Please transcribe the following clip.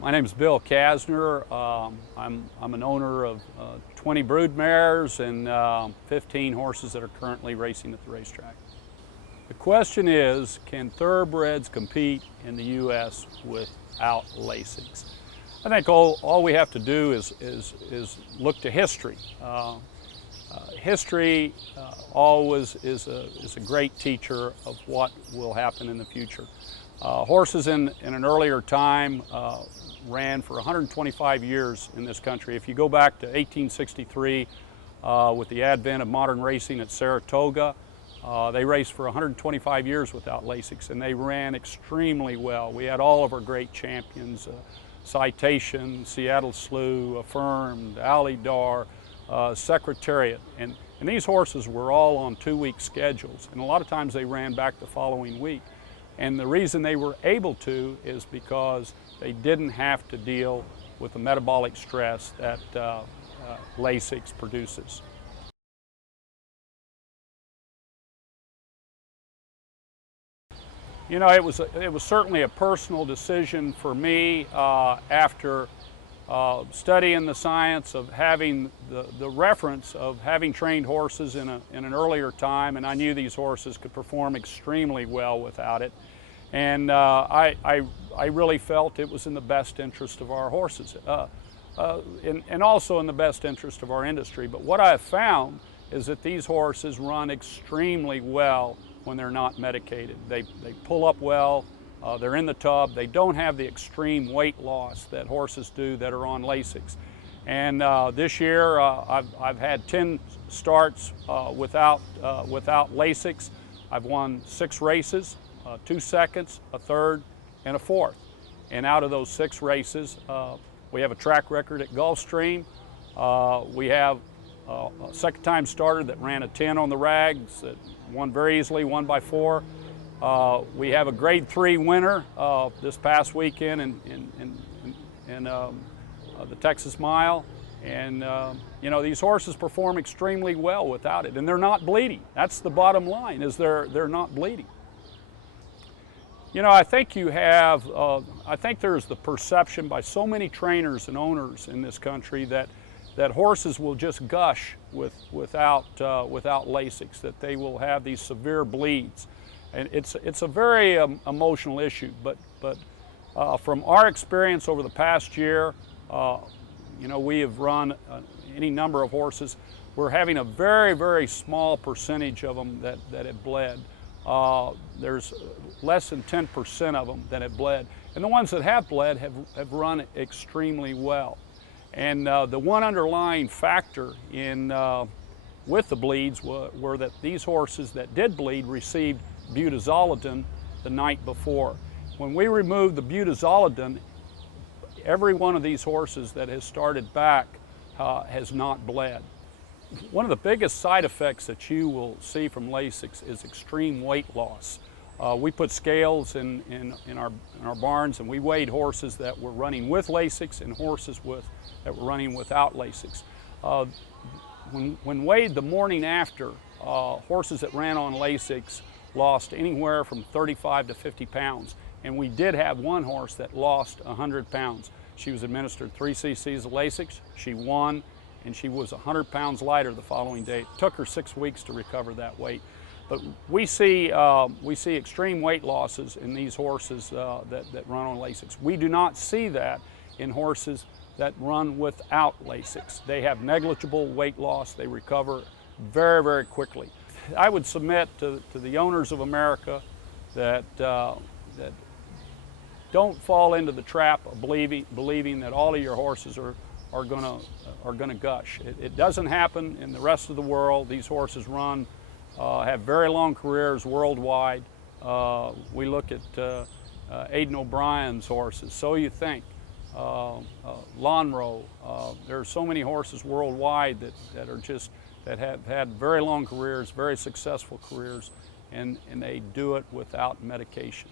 My name is Bill Casner. I'm an owner of 20 brood mares and 15 horses that are currently racing at the racetrack. The question is, can thoroughbreds compete in the U.S. without Lasix? I think all we have to do is look to history. History always is a great teacher of what will happen in the future. Horses in an earlier time ran for 125 years in this country. If you go back to 1863 with the advent of modern racing at Saratoga, they raced for 125 years without Lasix, and they ran extremely well. We had all of our great champions, Citation, Seattle Slew, Affirmed, Alidar, Secretariat, and these horses were all on 2-week schedules, and a lot of times they ran back the following week. And the reason they were able to is because they didn't have to deal with the metabolic stress that Lasix produces. You know, it was certainly a personal decision for me after studying the science of having the reference of having trained horses in an earlier time, and I knew these horses could perform extremely well without it. And I really felt it was in the best interest of our horses and also in the best interest of our industry. But what I have found is that these horses run extremely well when they're not medicated. They pull up well, they're in the tub, they don't have the extreme weight loss that horses do that are on Lasix. And this year I've had 10 starts without Lasix. I've won 6 races, 2 seconds, a third, and a fourth. And out of those 6 races, we have a track record at Gulfstream. We have a second-time starter that ran a 10 on the rags, that won very easily, won by 4. We have a Grade 3 winner this past weekend in the Texas Mile. And you know, these horses perform extremely well without it, and they're not bleeding. That's the bottom line, is they're not bleeding. You know, I think I think there's the perception by so many trainers and owners in this country that horses will just gush without Lasix, that they will have these severe bleeds. And it's a very emotional issue, but from our experience over the past year, you know, we have run any number of horses. We're having a very, very small percentage of them that have bled. There's less than 10% of them that have bled. And the ones that have bled have run extremely well. And the one underlying factor with the bleeds were that these horses that did bleed received butazolidine the night before. When we removed the butazolidine, every one of these horses that has started back has not bled. One of the biggest side effects that you will see from Lasix is extreme weight loss. We put scales in our barns, and we weighed horses that were running with Lasix and horses that were running without Lasix. When weighed the morning after, horses that ran on Lasix lost anywhere from 35 to 50 pounds. And we did have one horse that lost 100 pounds. She was administered 3 cc's of Lasix, she won, and she was 100 pounds lighter the following day. It took her 6 weeks to recover that weight. But we see extreme weight losses in these horses that run on Lasix. We do not see that in horses that run without Lasix. They have negligible weight loss. They recover very, very quickly. I would submit to the owners of America that don't fall into the trap of believing that all of your horses are gonna gush. It doesn't happen in the rest of the world. These horses run, have very long careers worldwide. We look at Aidan O'Brien's horses, So You Think, Lonhro. There are so many horses worldwide that have had very long careers, very successful careers, and they do it without medication.